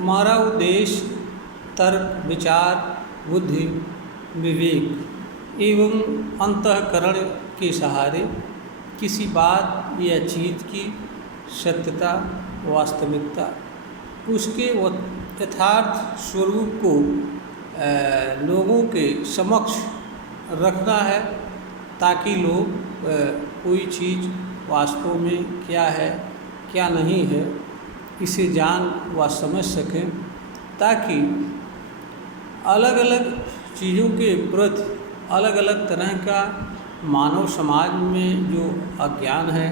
हमारा उद्देश्य तर्क, विचार, बुद्धि, विवेक एवं अंतःकरण के सहारे किसी बात या चीज़ की सत्यता, वास्तविकता, उसके यथार्थ स्वरूप को लोगों के समक्ष रखना है, ताकि लोग कोई चीज़ वास्तव में क्या है क्या नहीं है इसे जान व समझ सकें, ताकि अलग अलग चीज़ों के प्रति अलग अलग तरह का मानव समाज में जो अज्ञान है,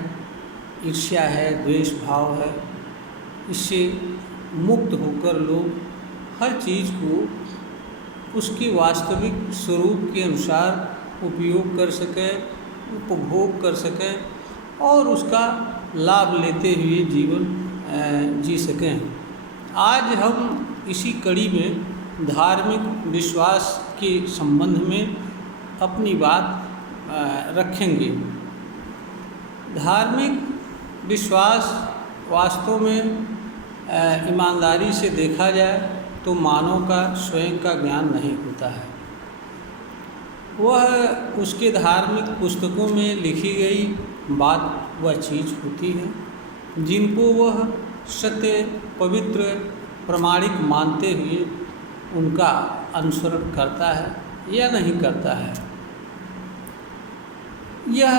ईर्ष्या है, द्वेष भाव है, इससे मुक्त होकर लोग हर चीज़ को उसकी वास्तविक स्वरूप के अनुसार उपयोग कर सकें, उपभोग कर सकें और उसका लाभ लेते हुए जीवन जी सकें। आज हम इसी कड़ी में धार्मिक विश्वास के संबंध में अपनी बात रखेंगे। धार्मिक विश्वास वास्तव में ईमानदारी से देखा जाए तो मानव का स्वयं का ज्ञान नहीं होता है। वह उसके धार्मिक पुस्तकों में लिखी गई बात वह चीज़ होती है जिनको वह सत्य, पवित्र, प्रमाणिक मानते हुए उनका अनुसरण करता है या नहीं करता है। यह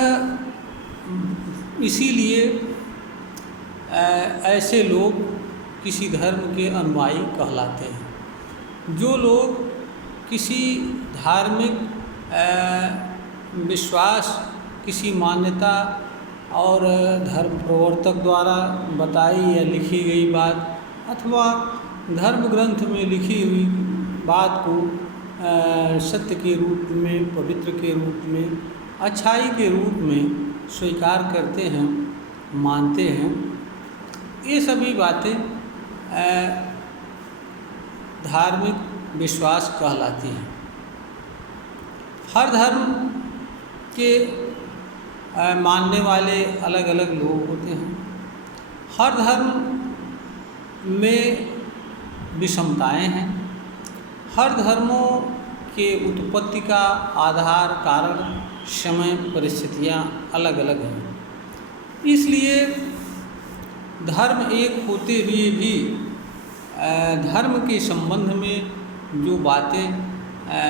इसीलिए ऐसे लोग किसी धर्म के अनुयायी कहलाते हैं। जो लोग किसी धार्मिक विश्वास, किसी मान्यता और धर्म प्रवर्तक द्वारा बताई या लिखी गई बात अथवा धर्म ग्रंथ में लिखी हुई बात को सत्य के रूप में, पवित्र के रूप में, अच्छाई के रूप में स्वीकार करते हैं, मानते हैं, ये सभी बातें धार्मिक विश्वास कहलाती हैं। हर धर्म के मानने वाले अलग अलग लोग होते हैं। हर धर्म में विषमताएं हैं। हर धर्मों के उत्पत्ति का आधार, कारण, समय, परिस्थितियां अलग अलग हैं। इसलिए धर्म एक होते हुए भी धर्म के संबंध में जो बातें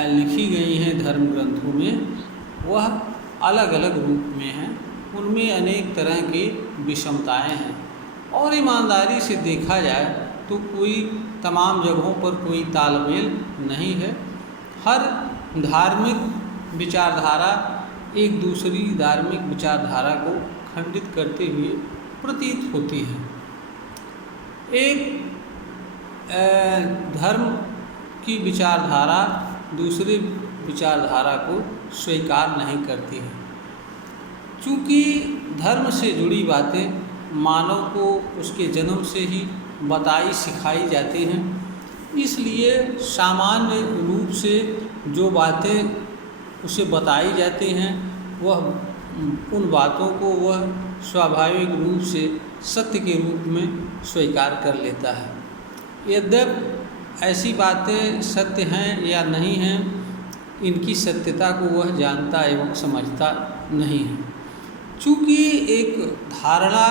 लिखी गई हैं धर्म ग्रंथों में, वह अलग अलग रूप में हैं। उनमें अनेक तरह की विषमताएं हैं और ईमानदारी से देखा जाए तो कोई तमाम जगहों पर कोई तालमेल नहीं है। हर धार्मिक विचारधारा एक दूसरी धार्मिक विचारधारा को खंडित करते हुए प्रतीत होती है। एक धर्म की विचारधारा दूसरे विचारधारा को स्वीकार नहीं करती है। चूँकि धर्म से जुड़ी बातें मानव को उसके जन्म से ही बताई सिखाई जाती हैं, इसलिए सामान्य रूप से जो बातें उसे बताई जाती हैं वह उन बातों को वह स्वाभाविक रूप से सत्य के रूप में स्वीकार कर लेता है। यद्यपि ऐसी बातें सत्य हैं या नहीं हैं, इनकी सत्यता को वह जानता एवं समझता नहीं है। चूँकि एक धारणा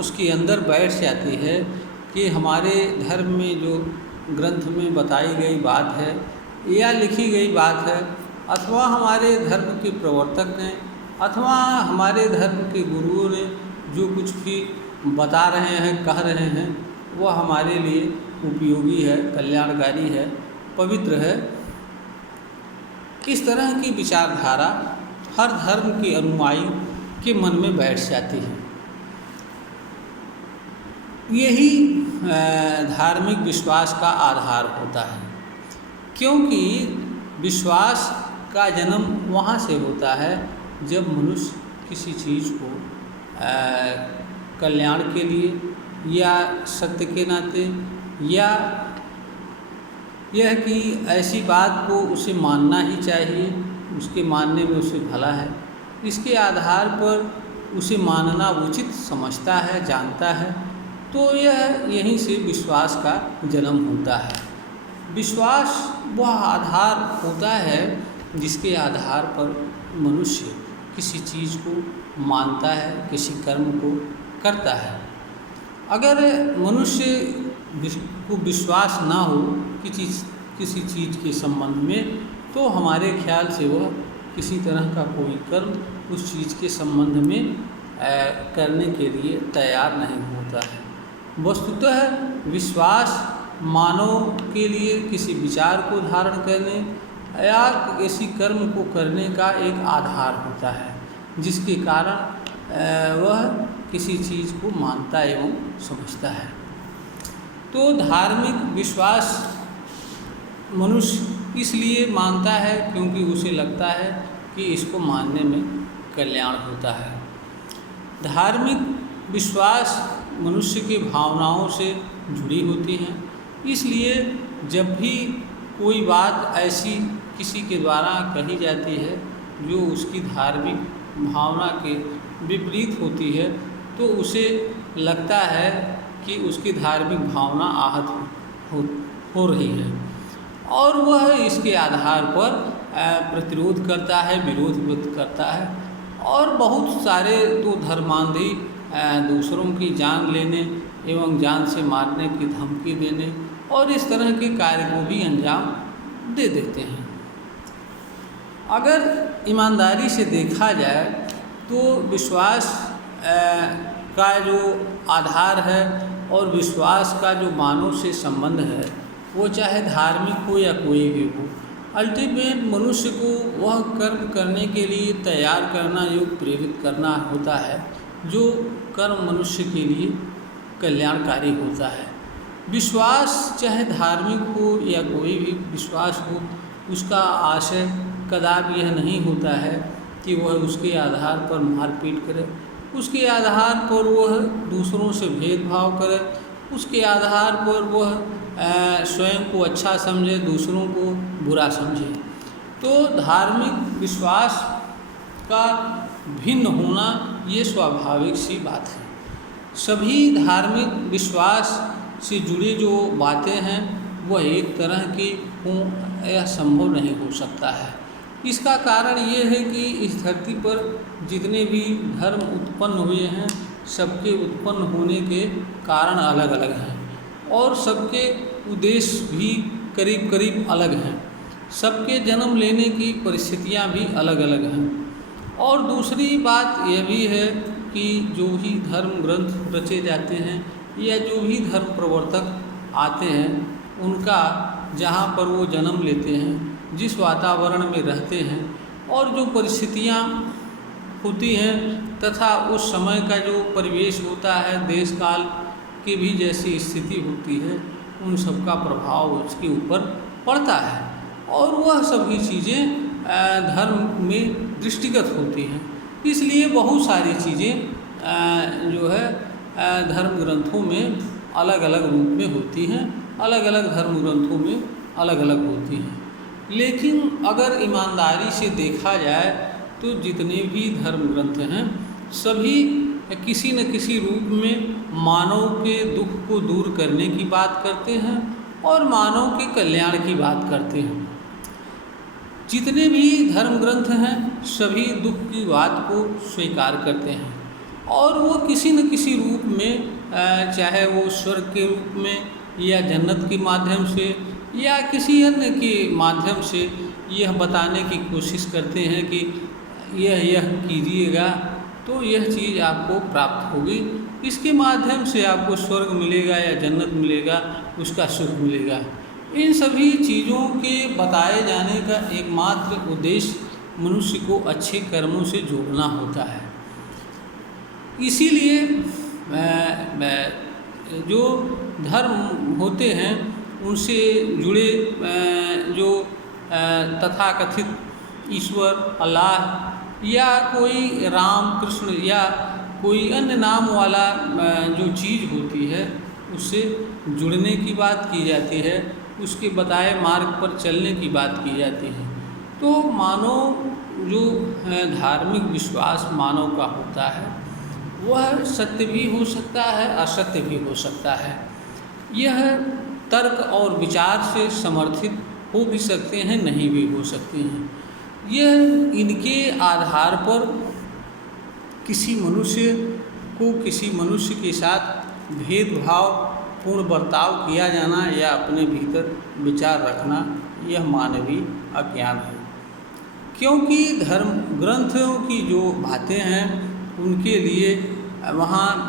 उसके अंदर बैठ जाती है कि हमारे धर्म में जो ग्रंथ में बताई गई बात है या लिखी गई बात है, अथवा हमारे धर्म के प्रवर्तक ने अथवा हमारे धर्म के गुरुओं ने जो कुछ भी बता रहे हैं, कह रहे हैं, वह हमारे लिए उपयोगी है, कल्याणकारी है, पवित्र है। इस तरह की विचारधारा हर धर्म के अनुयायी के मन में बैठ जाती है। यही धार्मिक विश्वास का आधार होता है, क्योंकि विश्वास का जन्म वहाँ से होता है जब मनुष्य किसी चीज़ को कल्याण के लिए या सत्य के नाते या यह कि ऐसी बात को उसे मानना ही चाहिए, उसके मानने में उसे भला है, इसके आधार पर उसे मानना उचित समझता है, जानता है, तो यहीं से विश्वास का जन्म होता है। विश्वास वह आधार होता है जिसके आधार पर मनुष्य किसी चीज़ को मानता है, किसी कर्म को करता है। अगर मनुष्य को विश्वास ना हो किसी चीज़ के संबंध में, तो हमारे ख्याल से वह किसी तरह का कोई कर्म उस चीज़ के संबंध में करने के लिए तैयार नहीं होता है। वस्तुतः विश्वास मानव के लिए किसी विचार को धारण करने या किसी कर्म को करने का एक आधार होता है, जिसके कारण वह किसी चीज़ को मानता एवं समझता है। तो धार्मिक विश्वास मनुष्य इसलिए मानता है क्योंकि उसे लगता है कि इसको मानने में कल्याण होता है। धार्मिक विश्वास मनुष्य की भावनाओं से जुड़ी होती हैं, इसलिए जब भी कोई बात ऐसी किसी के द्वारा कही जाती है जो उसकी धार्मिक भावना के विपरीत होती है, तो उसे लगता है कि उसकी धार्मिक भावना आहत हो रही है और वह इसके आधार पर प्रतिरोध करता है, विरोध व्यक्त करता है और बहुत सारे तो धर्मांधी दूसरों की जान लेने एवं जान से मारने की धमकी देने और इस तरह के कार्य को भी अंजाम दे देते हैं। अगर ईमानदारी से देखा जाए तो विश्वास का जो आधार है और विश्वास का जो मानव से संबंध है, वो चाहे धार्मिक हो या कोई भी हो, अल्टीमेट मनुष्य को वह कर्म करने के लिए तैयार करना, योग प्रेरित करना होता है जो कर्म मनुष्य के लिए कल्याणकारी होता है। विश्वास चाहे धार्मिक हो या कोई भी विश्वास हो, उसका आशय कदापि यह नहीं होता है कि वह उसके आधार पर मारपीट करे, उसके आधार पर वह दूसरों से भेदभाव करे, उसके आधार पर वह स्वयं को अच्छा समझे, दूसरों को बुरा समझे। तो धार्मिक विश्वास का भिन्न होना ये स्वाभाविक सी बात है। सभी धार्मिक विश्वास से जुड़ी जो बातें हैं वह एक तरह की हों, यह संभव नहीं हो सकता है। इसका कारण ये है कि इस धरती पर जितने भी धर्म उत्पन्न हुए हैं, सबके उत्पन्न होने के कारण अलग अलग हैं और सबके उद्देश्य भी करीब करीब अलग हैं। सबके जन्म लेने की परिस्थितियां भी अलग अलग हैं। और दूसरी बात यह भी है कि जो भी धर्म ग्रंथ रचे जाते हैं या जो भी धर्म प्रवर्तक आते हैं, उनका जहाँ पर वो जन्म लेते हैं, जिस वातावरण में रहते हैं और जो परिस्थितियाँ होती हैं तथा उस समय का जो परिवेश होता है, देश काल की भी जैसी स्थिति होती है, उन सब का प्रभाव उसके ऊपर पड़ता है और वह सभी चीज़ें धर्म में दृष्टिगत होती हैं। इसलिए बहुत सारी चीज़ें जो है धर्म ग्रंथों में अलग अलग रूप में होती हैं, अलग अलग धर्म ग्रंथों में अलग अलग होती हैं। लेकिन अगर ईमानदारी से देखा जाए तो जितने भी धर्म ग्रंथ हैं सभी किसी न किसी रूप में मानव के दुख को दूर करने की बात करते हैं और मानव के कल्याण की बात करते हैं। जितने भी धर्म ग्रंथ हैं सभी दुख की बात को स्वीकार करते हैं और वो किसी न किसी रूप में, चाहे वो स्वर्ग के रूप में या जन्नत के माध्यम से या किसी अन्य के माध्यम से यह बताने की कोशिश करते हैं कि यह कीजिएगा तो यह चीज़ आपको प्राप्त होगी, इसके माध्यम से आपको स्वर्ग मिलेगा या जन्नत मिलेगा, उसका सुख मिलेगा। इन सभी चीज़ों के बताए जाने का एकमात्र उद्देश्य मनुष्य को अच्छे कर्मों से जोड़ना होता है। इसीलिए जो धर्म होते हैं उनसे जुड़े जो तथाकथित ईश्वर, अल्लाह या कोई राम, कृष्ण या कोई अन्य नाम वाला जो चीज़ होती है उससे जुड़ने की बात की जाती है, उसके बताए मार्ग पर चलने की बात की जाती है। तो मानव जो धार्मिक विश्वास मानव का होता है वह सत्य भी हो सकता है, असत्य भी हो सकता है। यह तर्क और विचार से समर्थित हो भी सकते हैं, नहीं भी हो सकते हैं। यह इनके आधार पर किसी मनुष्य को किसी मनुष्य के साथ भेदभाव पूर्ण बर्ताव किया जाना या अपने भीतर विचार रखना, यह मानवीय अज्ञान है। क्योंकि धर्म ग्रंथों की जो बातें हैं उनके लिए वहाँ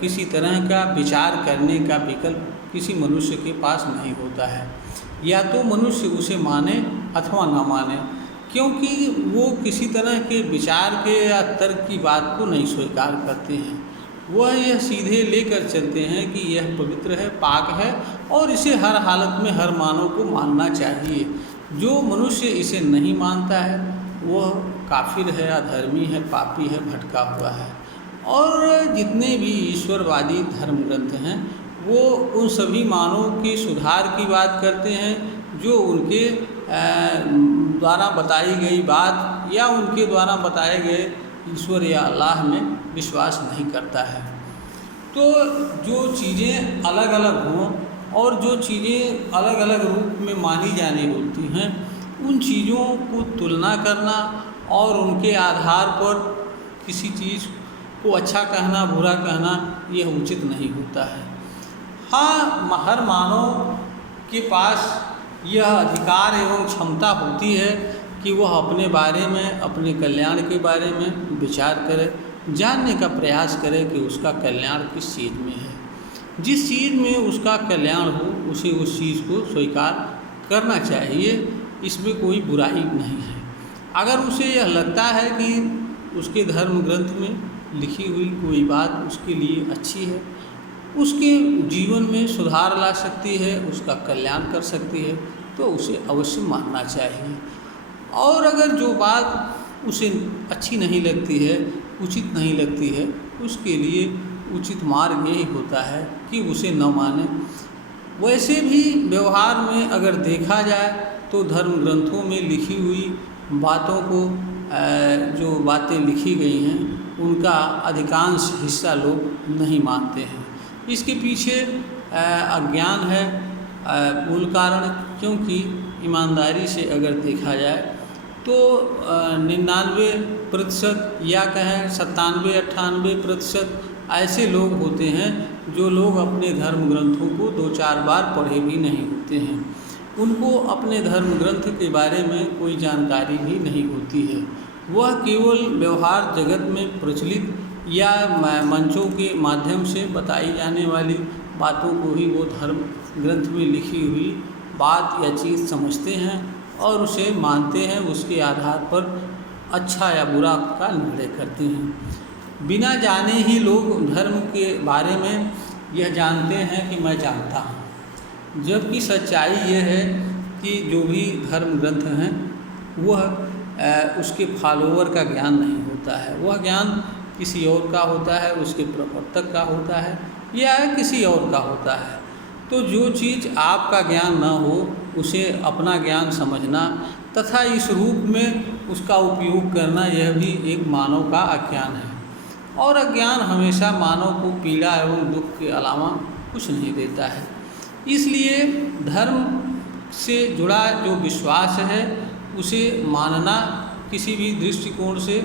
किसी तरह का विचार करने का विकल्प किसी मनुष्य के पास नहीं होता है। या तो मनुष्य उसे माने अथवा ना माने, क्योंकि वो किसी तरह के विचार के या तर्क की बात को नहीं स्वीकार करते हैं। वह यह सीधे लेकर चलते हैं कि यह पवित्र है, पाक है और इसे हर हालत में हर मानव को मानना चाहिए। जो मनुष्य इसे नहीं मानता है वह काफिर है, अधर्मी है, पापी है, भटका हुआ है। और जितने भी ईश्वरवादी धर्म ग्रंथ हैं वो उन सभी मानवों के सुधार की बात करते हैं जो उनके द्वारा बताई गई बात या उनके द्वारा बताए गए ईश्वर या अल्लाह में विश्वास नहीं करता है। तो जो चीज़ें अलग अलग हों और जो चीज़ें अलग अलग रूप में मानी जानी होती हैं, उन चीज़ों को तुलना करना और उनके आधार पर किसी चीज़ को अच्छा कहना, बुरा कहना, यह उचित नहीं होता है। हाँ, हर मानव के पास यह अधिकार एवं क्षमता होती है कि वह अपने बारे में, अपने कल्याण के बारे में विचार करे, जानने का प्रयास करे कि उसका कल्याण किस चीज़ में है। जिस चीज़ में उसका कल्याण हो उसे उस चीज़ को स्वीकार करना चाहिए, इसमें कोई बुराई नहीं है। अगर उसे यह लगता है कि उसके धर्म ग्रंथ में लिखी हुई कोई बात उसके लिए अच्छी है, उसके जीवन में सुधार ला सकती है, उसका कल्याण कर सकती है, तो उसे अवश्य मानना चाहिए। और अगर जो बात उसे अच्छी नहीं लगती है, उचित नहीं लगती है, उसके लिए उचित मार्ग यही होता है कि उसे न माने। वैसे भी व्यवहार में अगर देखा जाए तो धर्म ग्रंथों में लिखी हुई बातों को, जो बातें लिखी गई हैं, उनका अधिकांश हिस्सा लोग नहीं मानते हैं। इसके पीछे अज्ञान है मूल कारण। क्योंकि ईमानदारी से अगर देखा जाए तो 99% या कहें 97-98% ऐसे लोग होते हैं जो लोग अपने धर्म ग्रंथों को 2-4 बार पढ़े भी नहीं होते हैं। उनको अपने धर्म ग्रंथ के बारे में कोई जानकारी भी नहीं होती है। वह केवल व्यवहार जगत में प्रचलित या मंचों के माध्यम से बताई जाने वाली बातों को ही वो धर्म ग्रंथ में लिखी हुई बात या चीज़ समझते हैं और उसे मानते हैं। उसके आधार पर अच्छा या बुरा का निर्णय करते हैं। बिना जाने ही लोग धर्म के बारे में यह जानते हैं कि मैं जानता हूँ, जबकि सच्चाई यह है कि जो भी धर्म ग्रंथ हैं वह उसके फॉलोअर का ज्ञान नहीं होता है। वह ज्ञान किसी और का होता है, उसके प्रवर्तक का होता है या किसी और का होता है। तो जो चीज़ आपका ज्ञान न हो उसे अपना ज्ञान समझना तथा इस रूप में उसका उपयोग करना, यह भी एक मानव का अज्ञान है। और अज्ञान हमेशा मानव को पीड़ा एवं दुख के अलावा कुछ नहीं देता है। इसलिए धर्म से जुड़ा जो विश्वास है उसे मानना किसी भी दृष्टिकोण से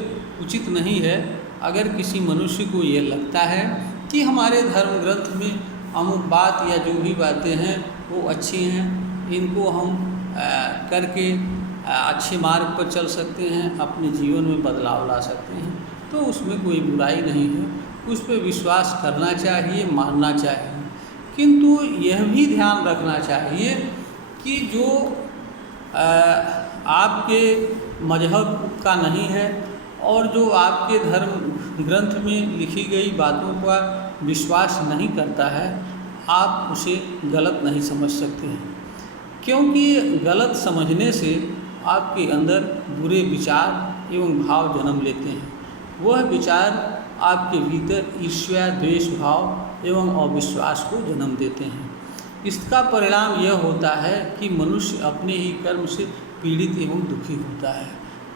उचित नहीं है। अगर किसी मनुष्य को ये लगता है कि हमारे धर्म ग्रंथ में अमुक बात या जो भी बातें हैं वो अच्छी हैं, इनको हम करके अच्छे मार्ग पर चल सकते हैं, अपने जीवन में बदलाव ला सकते हैं, तो उसमें कोई बुराई नहीं है। उस पर विश्वास करना चाहिए, मानना चाहिए। किंतु यह भी ध्यान रखना चाहिए कि जो आपके मजहब का नहीं है और जो आपके धर्म ग्रंथ में लिखी गई बातों का विश्वास नहीं करता है, आप उसे गलत नहीं समझ सकते हैं। क्योंकि गलत समझने से आपके अंदर बुरे विचार एवं भाव जन्म लेते हैं। वह विचार आपके भीतर ईर्ष्या, द्वेष भाव एवं अविश्वास को जन्म देते हैं। इसका परिणाम यह होता है कि मनुष्य अपने ही कर्म से पीड़ित एवं दुखी होता है।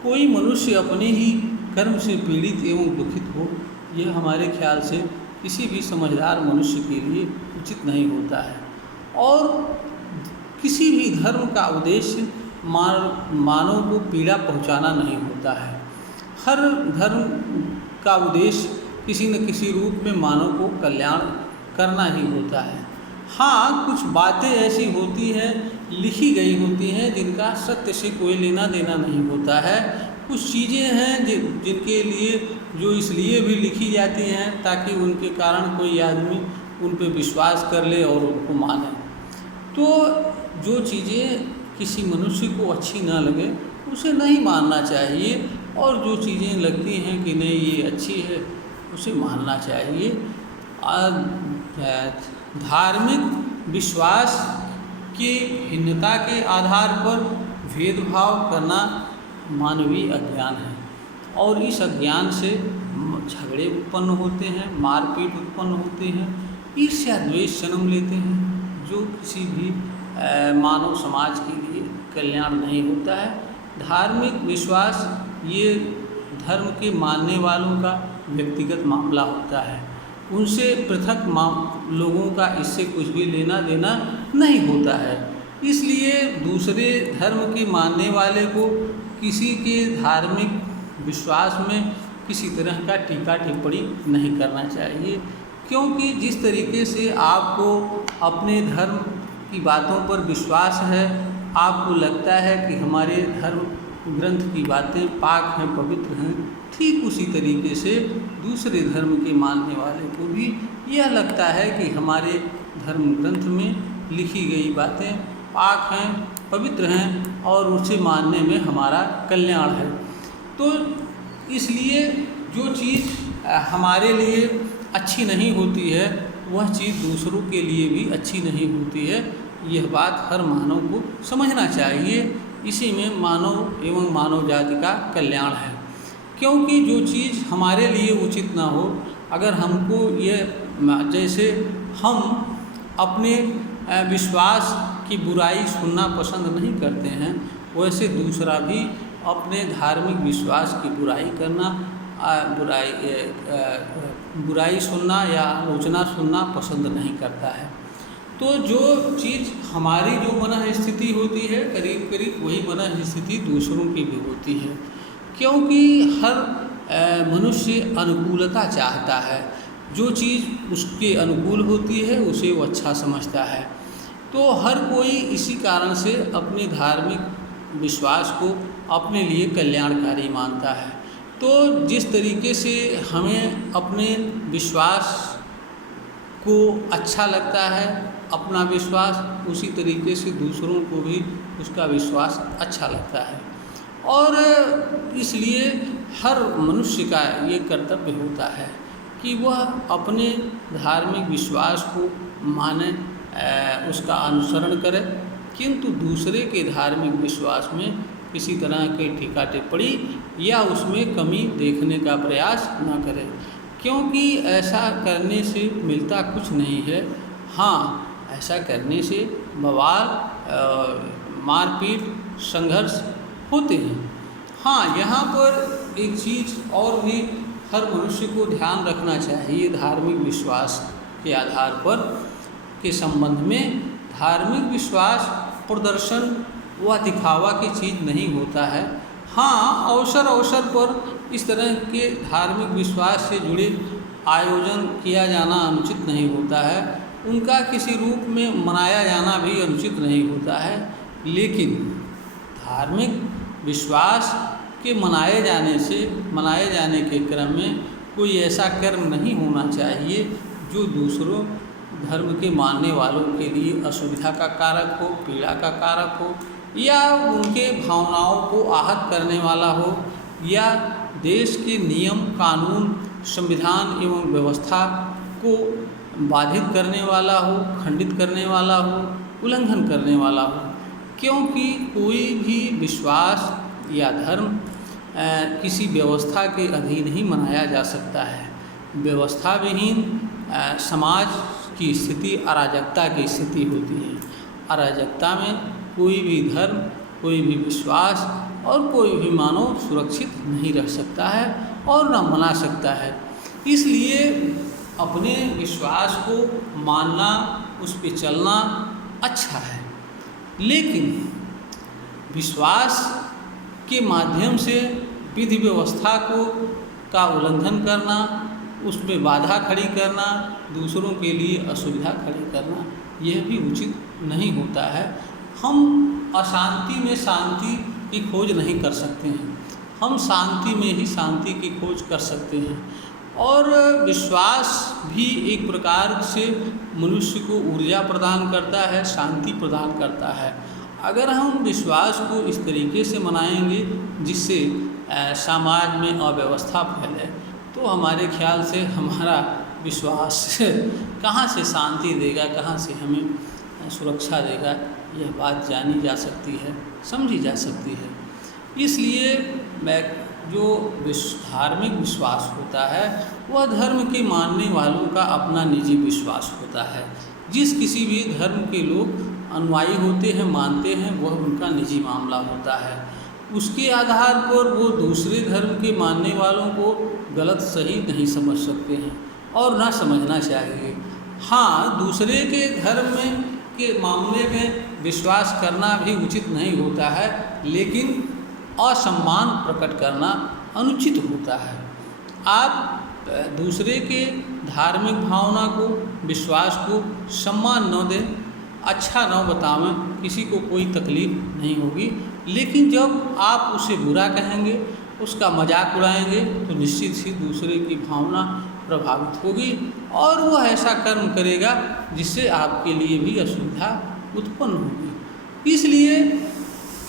कोई मनुष्य अपने ही कर्म से पीड़ित एवं दुखित हो यह हमारे ख्याल से किसी भी समझदार मनुष्य के लिए उचित नहीं होता है। और किसी भी धर्म का उद्देश्य मानव को पीड़ा पहुंचाना नहीं होता है। हर धर्म का उद्देश्य किसी न किसी रूप में मानव को कल्याण करना ही होता है। हाँ, कुछ बातें ऐसी होती हैं, लिखी गई होती हैं, जिनका सत्य से कोई लेना देना नहीं होता है। कुछ चीज़ें हैं जिनके लिए जो इसलिए भी लिखी जाती हैं ताकि उनके कारण कोई आदमी उन पर विश्वास कर ले और उनको माने। तो जो चीज़ें किसी मनुष्य को अच्छी ना लगे उसे नहीं मानना चाहिए, और जो चीज़ें लगती हैं कि नहीं ये अच्छी है उसे मानना चाहिए। धार्मिक विश्वास की भिन्नता के आधार पर भेदभाव करना मानवीय अज्ञान है, और इस अज्ञान से झगड़े उत्पन्न होते हैं, मारपीट उत्पन्न होते हैं, ईर्ष्या द्वेष जन्म लेते हैं, जो किसी भी मानव समाज के लिए कल्याण नहीं होता है। धार्मिक विश्वास ये धर्म के मानने वालों का व्यक्तिगत मामला होता है, उनसे पृथक लोगों का इससे कुछ भी लेना देना नहीं होता है। इसलिए दूसरे धर्म के मानने वाले को किसी के धार्मिक विश्वास में किसी तरह का टीका टिप्पणी नहीं करना चाहिए, क्योंकि जिस तरीके से आपको अपने धर्म की बातों पर विश्वास है, आपको लगता है कि हमारे धर्म ग्रंथ की बातें पाक हैं, पवित्र हैं, ठीक उसी तरीके से दूसरे धर्म के मानने वाले को भी यह लगता है कि हमारे धर्म ग्रंथ में लिखी गई बातें पाक हैं, पवित्र हैं, और उसे मानने में हमारा कल्याण है। तो इसलिए जो चीज़ हमारे लिए अच्छी नहीं होती है वह चीज़ दूसरों के लिए भी अच्छी नहीं होती है। यह बात हर मानव को समझना चाहिए। इसी में मानव एवं मानव जाति का कल्याण है, क्योंकि जो चीज़ हमारे लिए उचित ना हो, अगर हमको यह जैसे हम अपने विश्वास की बुराई सुनना पसंद नहीं करते हैं, वैसे दूसरा भी अपने धार्मिक विश्वास की बुराई करना बुराई सुनना या आलोचना सुनना पसंद नहीं करता है। तो जो चीज़ हमारी जो मन स्थिति होती है, करीब करीब वही मन स्थिति दूसरों की भी होती है, क्योंकि हर मनुष्य अनुकूलता चाहता है। जो चीज़ उसके अनुकूल होती है उसे वो अच्छा समझता है। तो हर कोई इसी कारण से अपने धार्मिक विश्वास को अपने लिए कल्याणकारी मानता है। तो जिस तरीके से हमें अपने विश्वास को अच्छा लगता है, अपना विश्वास, उसी तरीके से दूसरों को भी उसका विश्वास अच्छा लगता है। और इसलिए हर मनुष्य का ये कर्तव्य होता है कि वह अपने धार्मिक विश्वास को माने, उसका अनुसरण करे, किंतु दूसरे के धार्मिक विश्वास में किसी तरह के टीका टिप्पणी या उसमें कमी देखने का प्रयास न करे, क्योंकि ऐसा करने से मिलता कुछ नहीं है। हाँ, ऐसा करने से बवाल, मारपीट, संघर्ष होते हैं। हाँ, यहाँ पर एक चीज़ और भी हर मनुष्य को ध्यान रखना चाहिए धार्मिक विश्वास के आधार पर के संबंध में। धार्मिक विश्वास प्रदर्शन व दिखावा की चीज़ नहीं होता है। हाँ, अवसर अवसर पर इस तरह के धार्मिक विश्वास से जुड़े आयोजन किया जाना अनुचित नहीं होता है, उनका किसी रूप में मनाया जाना भी अनुचित नहीं होता है। लेकिन धार्मिक विश्वास के मनाए जाने के क्रम में कोई ऐसा कर्म नहीं होना चाहिए जो दूसरों धर्म के मानने वालों के लिए असुविधा का कारक हो, पीड़ा का कारक हो, या उनके भावनाओं को आहत करने वाला हो, या देश के नियम, कानून, संविधान एवं व्यवस्था को बाधित करने वाला हो, खंडित करने वाला हो, उल्लंघन करने वाला हो। क्योंकि कोई भी विश्वास या धर्म किसी व्यवस्था के अधीन ही मनाया जा सकता है। व्यवस्था विहीन समाज की स्थिति अराजकता की स्थिति होती है। अराजकता में कोई भी धर्म, कोई भी विश्वास और कोई भी मानव सुरक्षित नहीं रह सकता है और न मना सकता है। इसलिए अपने विश्वास को मानना, उस पे चलना अच्छा है, लेकिन विश्वास के माध्यम से विधि व्यवस्था का उल्लंघन करना, उसमें बाधा खड़ी करना, दूसरों के लिए असुविधा खड़ी करना, यह भी उचित नहीं होता है। हम अशांति में शांति की खोज नहीं कर सकते हैं, हम शांति में ही शांति की खोज कर सकते हैं। और विश्वास भी एक प्रकार से मनुष्य को ऊर्जा प्रदान करता है, शांति प्रदान करता है। अगर हम विश्वास को इस तरीके से मनाएंगे जिससे समाज में अव्यवस्था फैले, तो हमारे ख्याल से हमारा विश्वास कहाँ से शांति देगा, कहाँ से हमें सुरक्षा देगा, यह बात जानी जा सकती है, समझी जा सकती है। इसलिए जो धार्मिक विश्वास होता है वह धर्म के मानने वालों का अपना निजी विश्वास होता है। जिस किसी भी धर्म के लोग अनुयायी होते हैं, मानते हैं, वह उनका निजी मामला होता है। उसके आधार पर वो दूसरे धर्म के मानने वालों को गलत सही नहीं समझ सकते हैं और ना समझना चाहिए। हाँ, दूसरे के धर्म के मामले में विश्वास करना भी उचित नहीं होता है, लेकिन असम्मान प्रकट करना अनुचित होता है। आप दूसरे के धार्मिक भावना को, विश्वास को सम्मान न दें, अच्छा न बतावें, किसी को कोई तकलीफ नहीं होगी। लेकिन जब आप उसे बुरा कहेंगे, उसका मजाक उड़ाएंगे, तो निश्चित ही दूसरे की भावना प्रभावित होगी और वह ऐसा कर्म करेगा जिससे आपके लिए भी असुविधा उत्पन्न होगी। इसलिए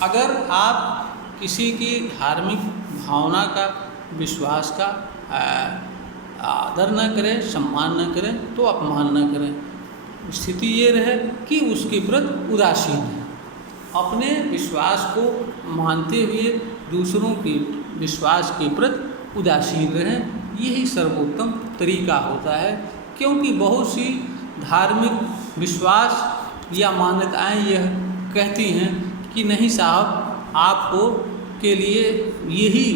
अगर आप किसी की धार्मिक भावना का, विश्वास का आदर न करें, सम्मान न करें, तो अपमान न करें। स्थिति ये रहे कि उसके प्रति उदासीन है, अपने विश्वास को मानते हुए दूसरों के विश्वास के प्रति उदासीन रहें, यही सर्वोत्तम तरीका होता है। क्योंकि बहुत सी धार्मिक विश्वास या मान्यताएं यह कहती हैं कि नहीं साहब, आपको के लिए यही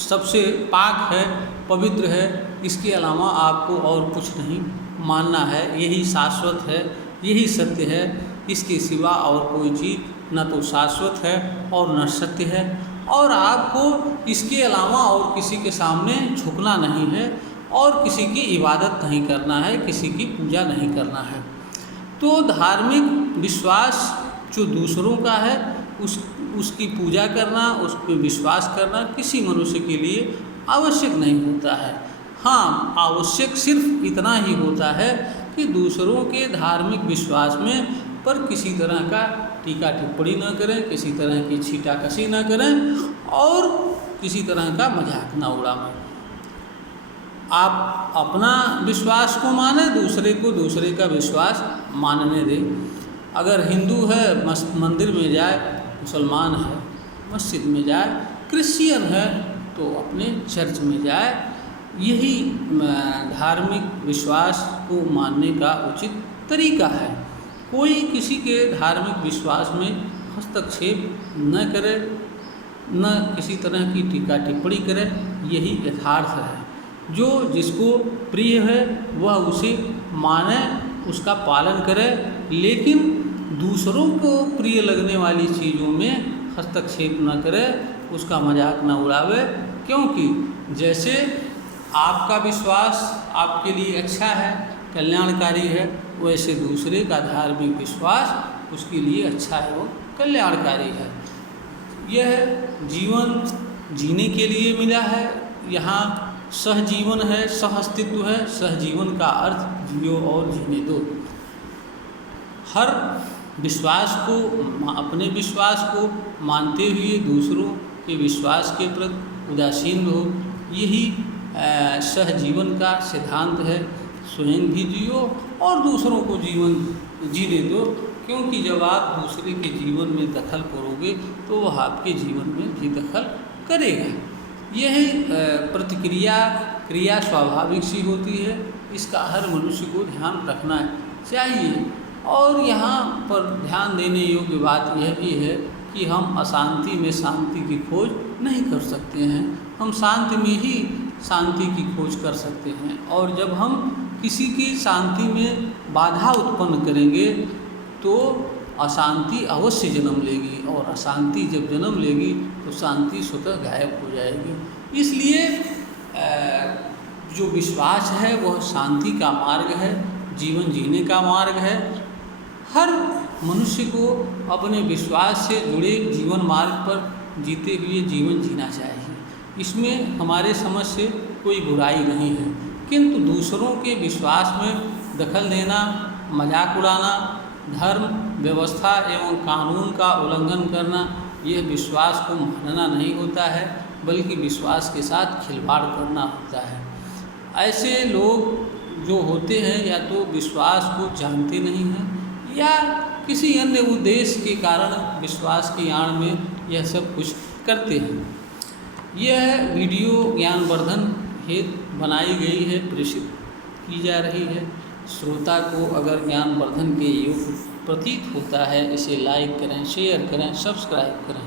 सबसे पाक है, पवित्र है, इसके अलावा आपको और कुछ नहीं मानना है, यही शाश्वत है, यही सत्य है, इसके सिवा और कोई चीज़ न तो शाश्वत है और न सत्य है, और आपको इसके अलावा और किसी के सामने झुकना नहीं है और किसी की इबादत नहीं करना है, किसी की पूजा नहीं करना है। तो धार्मिक विश्वास जो दूसरों का है उसकी पूजा करना, उस पर विश्वास करना किसी मनुष्य के लिए आवश्यक नहीं होता है। हाँ, आवश्यक सिर्फ इतना ही होता है कि दूसरों के धार्मिक विश्वास में पर किसी तरह का टीका टिप्पणी न करें, किसी तरह की छीटाकशी न करें और किसी तरह का मजाक न उड़ाएं। आप अपना विश्वास को माने, दूसरे को दूसरे का विश्वास मानने दें। अगर हिंदू है मंदिर में जाए, मुसलमान है मस्जिद में जाए, क्रिश्चियन है तो अपने चर्च में जाए, यही धार्मिक विश्वास को मानने का उचित तरीका है। कोई किसी के धार्मिक विश्वास में हस्तक्षेप न करे, न किसी तरह की टीका टिप्पणी करे, यही यथार्थ है। जो जिसको प्रिय है वह उसे माने, उसका पालन करे, लेकिन दूसरों को प्रिय लगने वाली चीज़ों में हस्तक्षेप न करे, उसका मजाक न उड़ावे। क्योंकि जैसे आपका विश्वास आपके लिए अच्छा है, कल्याणकारी है, वैसे दूसरे का धार्मिक विश्वास उसके लिए अच्छा है, वो कल्याणकारी है। यह जीवन जीने के लिए मिला है, यहाँ सहजीवन है, सहअस्तित्व है। सहजीवन का अर्थ जियो और जीने दो। हर विश्वास को, अपने विश्वास को मानते हुए दूसरों के विश्वास के प्रति उदासीन हो, यही सहजीवन का सिद्धांत है। स्वयं भी जियो और दूसरों को जीवन जीने दो, क्योंकि जब आप दूसरे के जीवन में दखल करोगे तो वह आपके जीवन में भी दखल करेगा। यही क्रिया स्वाभाविक सी होती है, इसका हर मनुष्य को ध्यान रखना चाहिए। और यहाँ पर ध्यान देने योग्य बात यह भी है कि हम अशांति में शांति की खोज नहीं कर सकते हैं, हम शांति में ही शांति की खोज कर सकते हैं। और जब हम किसी की शांति में बाधा उत्पन्न करेंगे तो अशांति अवश्य जन्म लेगी, और अशांति जब जन्म लेगी तो शांति स्वतः गायब हो जाएगी। इसलिए जो विश्वास है वह शांति का मार्ग है, जीवन जीने का मार्ग है। हर मनुष्य को अपने विश्वास से जुड़े जीवन मार्ग पर जीते हुए जीवन जीना चाहिए। इसमें हमारे समझ से कोई बुराई नहीं है, किंतु दूसरों के विश्वास में दखल देना, मजाक उड़ाना, धर्म व्यवस्था एवं कानून का उल्लंघन करना, यह विश्वास को मानना नहीं होता है, बल्कि विश्वास के साथ खिलवाड़ करना होता है। ऐसे लोग जो होते हैं या तो विश्वास को जानते नहीं हैं या किसी अन्य उद्देश्य के कारण विश्वास की आड़ में यह सब कुछ करते हैं। यह वीडियो ज्ञानवर्धन हेतु बनाई गई है, प्रेषित की जा रही है। श्रोता को अगर ज्ञानवर्धन के योग्य प्रतीत होता है, इसे लाइक करें, शेयर करें, सब्सक्राइब करें।